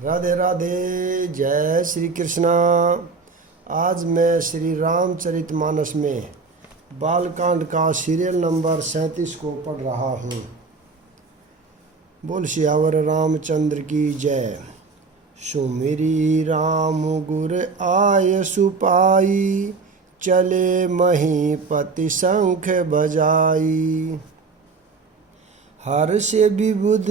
राधे राधे, जय श्री कृष्णा। आज मैं श्री रामचरितमानस में बालकांड का सीरियल नंबर 37 को पढ़ रहा हूँ। बोल सियावर रामचंद्र की जय। सुमिरी राम गुर आय सुपाई, चले महीपति शंख बजाई। हर्ष विबुध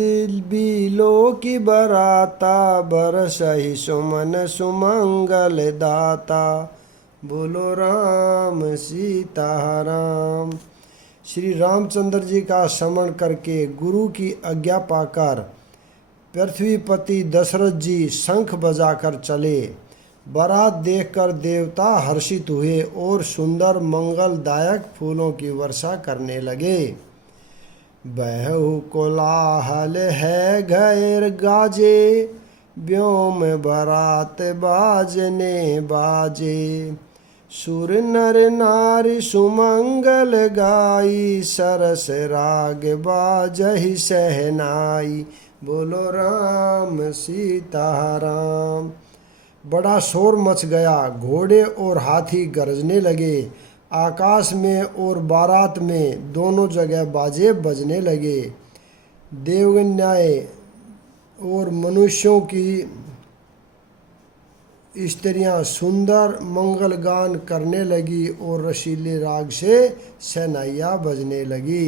बिलो की बराता, बरसहि सुमन सुमंगल दाता। बोलो राम सीता राम। श्री रामचंद्र जी का स्मरण करके गुरु की आज्ञा पाकर पृथ्वीपति दशरथ जी शंख बजाकर चले। बारात देखकर देवता हर्षित हुए और सुंदर मंगलदायक फूलों की वर्षा करने लगे। बहु कोलाहल है गैर गाजे, व्योम बारात बाजने बाजे। सुर नर नारी सुमंगल गाई, सरस राग बाजहि सहनाई। बोलो राम सीता राम। बड़ा शोर मच गया, घोड़े और हाथी गरजने लगे। आकाश में और बारात में दोनों जगह बाजे बजने लगे। देवकन्याएं और मनुष्यों की स्त्रियां सुंदर मंगल गान करने लगी और रसीले राग से शहनाइयाँ बजने लगी।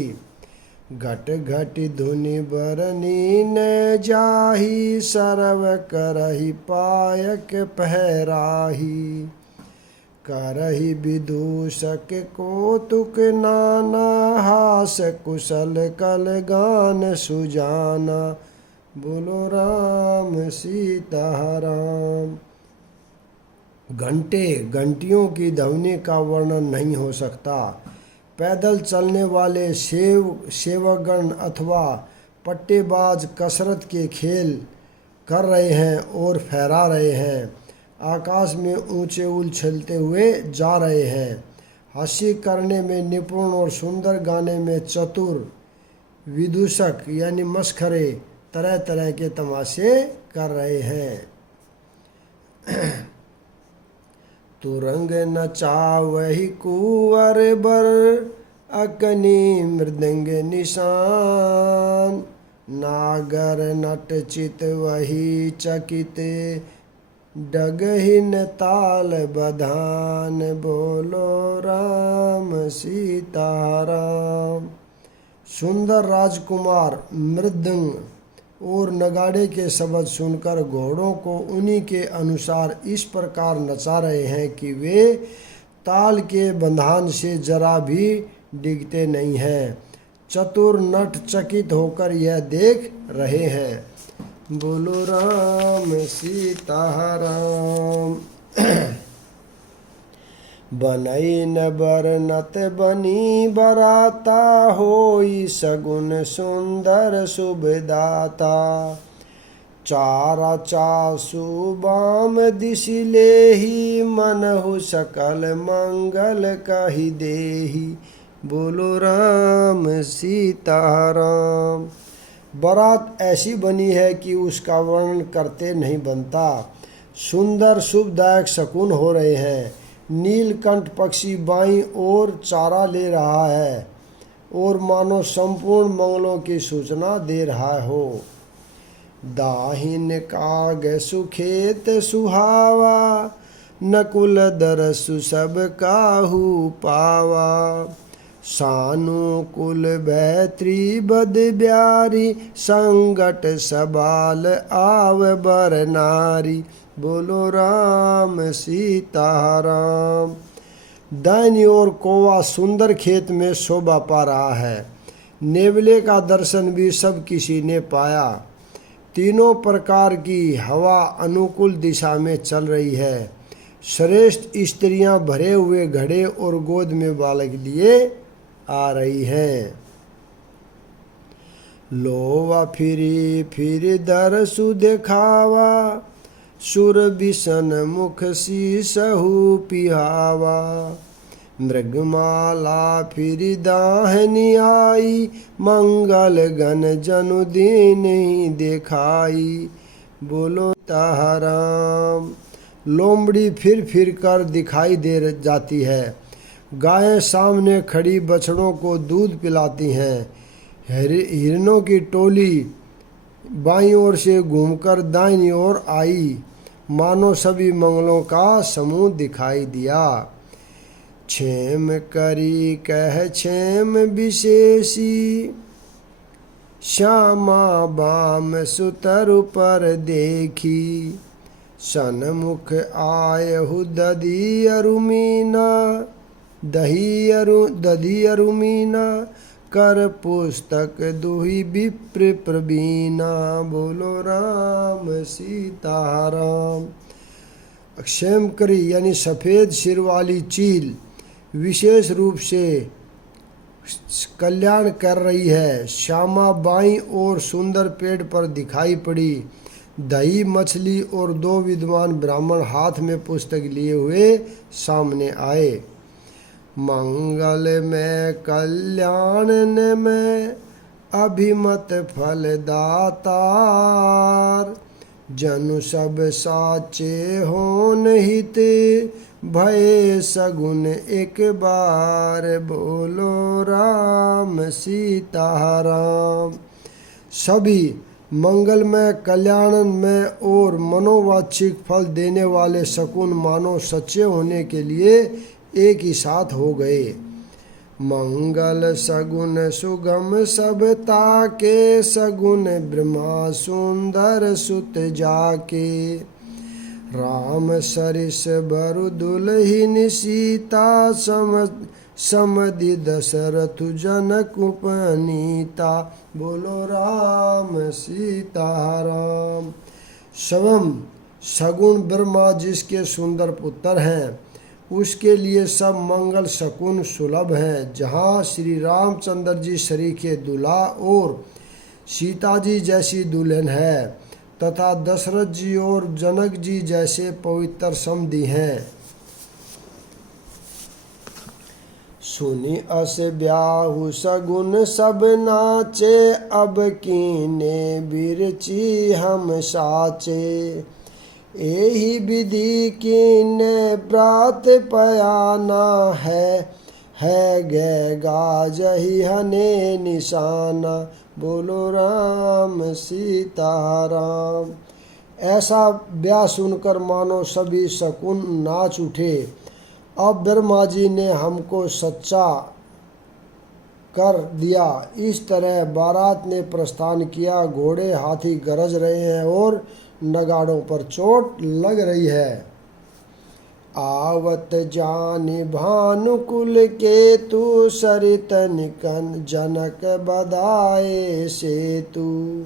घट घट धुनि बरनी न जाही, सरव करहि पायक पहराही। करहि विदूषक कौतुक नाना, हास कुशल कल गान सुजाना। बोलो राम सीता राम। घंटे घंटियों की ध्वनि का वर्णन नहीं हो सकता। पैदल चलने वाले सेवकगण अथवा पट्टेबाज कसरत के खेल कर रहे हैं और फहरा रहे हैं। आकाश में ऊंचे उछलते हुए जा रहे हैं। हंसी करने में निपुण और सुंदर गाने में चतुर विदूषक यानी मस्खरे तरह तरह के तमाशे कर रहे हैं। तुरंग नचावहि कुंवर बर, अकनी मृदंग निशान। नागर नट चित वही चकित, डगहिन ताल बधान। बोलो राम सीता राम। सुंदर राजकुमार मृदंग और नगाड़े के शब्द सुनकर घोड़ों को उन्हीं के अनुसार इस प्रकार नचा रहे हैं कि वे ताल के बंधान से जरा भी डिगते नहीं हैं। चतुर नट चकित होकर यह देख रहे हैं। बोलो राम सीता राम। बनई न बरनत बनी बराता, होई सगुन सुंदर शुभदाता। चारा चासु बाम दिशि लेहि, मनहु सकल मंगल कहि देहि। बोलो राम सीता राम। बारात ऐसी बनी है कि उसका वर्णन करते नहीं बनता। सुंदर शुभदायक शकुन हो रहे हैं। नीलकंठ पक्षी बाईं ओर चारा ले रहा है और मानो संपूर्ण मंगलों की सूचना दे रहा हो। दाहिन काग सुखेत सुहावा, नकुल दरसु सब काहू पावा। सानुकूल बैत्री बद ब्यारी, संगट सबाल आव बर नारी। बोलो राम सीता राम। दाहिनी ओर कौवा सुंदर खेत में शोभा पा रहा है। नेवले का दर्शन भी सब किसी ने पाया। तीनों प्रकार की हवा अनुकूल दिशा में चल रही है। श्रेष्ठ स्त्रियां भरे हुए घड़े और गोद में बालक लिए आ रही हैं। लोवा फिरी फिर दरसु देखावा, सुर बिसन मुख सीसहु पिहावा। मृगमाला फिर दाहनी आई, मंगल गण जनु दीन ही देखाई। बोलो सीताराम। लोमड़ी फिर कर दिखाई दे जाती है। गायें सामने खड़ी बछड़ों को दूध पिलाती हैं। हिरणों की टोली बाईं ओर से घूमकर दाहिनी ओर आई, मानो सभी मंगलों का समूह दिखाई दिया। क्षेम करी कह क्षेम विशेषी, श्यामा बाम सुतरु पर देखी। सन्मुख आयहु दधी अरुमीना, दधी अरुमीना, कर पुस्तक दुहि विप्र प्रवीणा। बोलो राम सीताराम। क्षेम करी यानी सफ़ेद सिर वाली चील विशेष रूप से कल्याण कर रही है। श्यामा बाईं ओर सुंदर पेड़ पर दिखाई पड़ी। दही मछली और दो विद्वान ब्राह्मण हाथ में पुस्तक लिए हुए सामने आए। मंगल में कल्याण में अभिमत फलदातार, जनु सब साचे होन हित, भय सगुन एक बार। बोलो राम सीताराम। सभी मंगलमय कल्याण में और मनोवांछित फल देने वाले शकुन मानो सच्चे होने के लिए एक ही साथ हो गए। मंगल सगुन सुगम सबता के, सगुन ब्रह्मा सुंदर सुत जाके। राम सरिस बरु दुलहिन सीता, समधि दशरथ जनक उपनीता। बोलो राम सीताराम। सवम सगुन ब्रह्मा जिसके सुंदर पुत्र हैं, उसके लिए सब मंगल शकुन सुलभ हैं। जहाँ श्री रामचंद्र जी सरीखे दूल्हा और सीता जी जैसी दुल्हन है, तथा दशरथ जी और जनक जी जैसे पवित्र समधि हैं। सुनी अस ब्याहु सगुन सब नाचे, अब कीने बिरची हम साचे। एही विधि कीने ब्रात पयाना है गे गाजही हने निशाना। बोलो राम सीताराम। ऐसा ब्याह सुनकर मानो सभी शकुन नाच उठे। अब ब्रह्मा जी ने हमको सच्चा कर दिया। इस तरह बारात ने प्रस्थान किया। घोड़े हाथी गरज रहे हैं और नगाड़ों पर चोट लग रही है। आवत जानि भानुकुल के तू, सरित निकन जनक बधाए सेतु।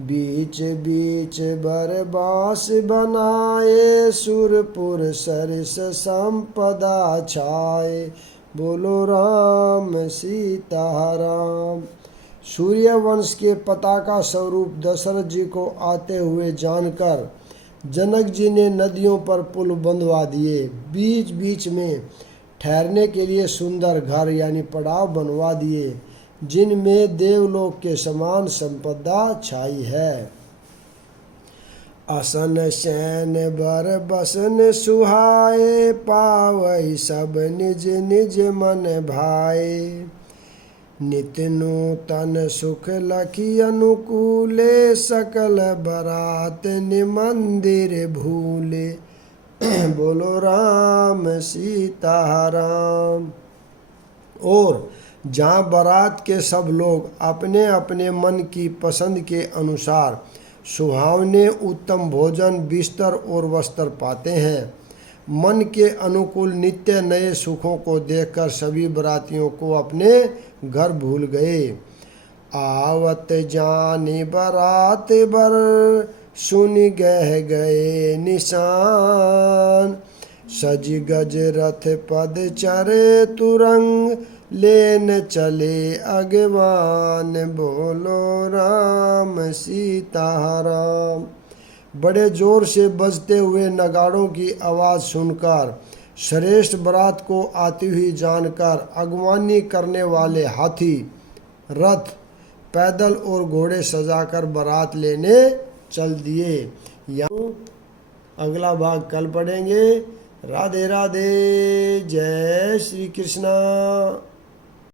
बीच बीच बर बांस बनाए, सुरपुर सरिस संपदा छाए। बोलो राम सीताराम। सूर्यवंश के पताका स्वरूप दशरथ जी को आते हुए जानकर जनक जी ने नदियों पर पुल बंधवा दिए। बीच बीच में ठहरने के लिए सुंदर घर यानी पड़ाव बनवा दिए, जिनमें देवलोक के समान संपदा छाई है। असन शैन बर बसन सुहाए, पावई सब निज निज मन भाए। नित नूतन सुख लखी अनुकूले, सकल बरात निमंदिर भूले। बोलो राम सीताराम। और जहाँ बारात के सब लोग अपने अपने मन की पसंद के अनुसार सुहावने उत्तम भोजन, बिस्तर और वस्त्र पाते हैं, मन के अनुकूल नित्य नए सुखों को देखकर सभी बरातियों को अपने घर भूल गए। आवत जानी बारात बर, सुनि गह गए निशान। सज गज रथ पद चरे तुरंग, लेन चले अगवान। बोलो राम सीताराम। बड़े जोर से बजते हुए नगाड़ों की आवाज़ सुनकर, श्रेष्ठ बारात को आती हुई जानकर अगवानी करने वाले हाथी, रथ, पैदल और घोड़े सजाकर बारात लेने चल दिए। यहाँ अगला भाग कल पढ़ेंगे। राधे राधे, जय श्री कृष्णा।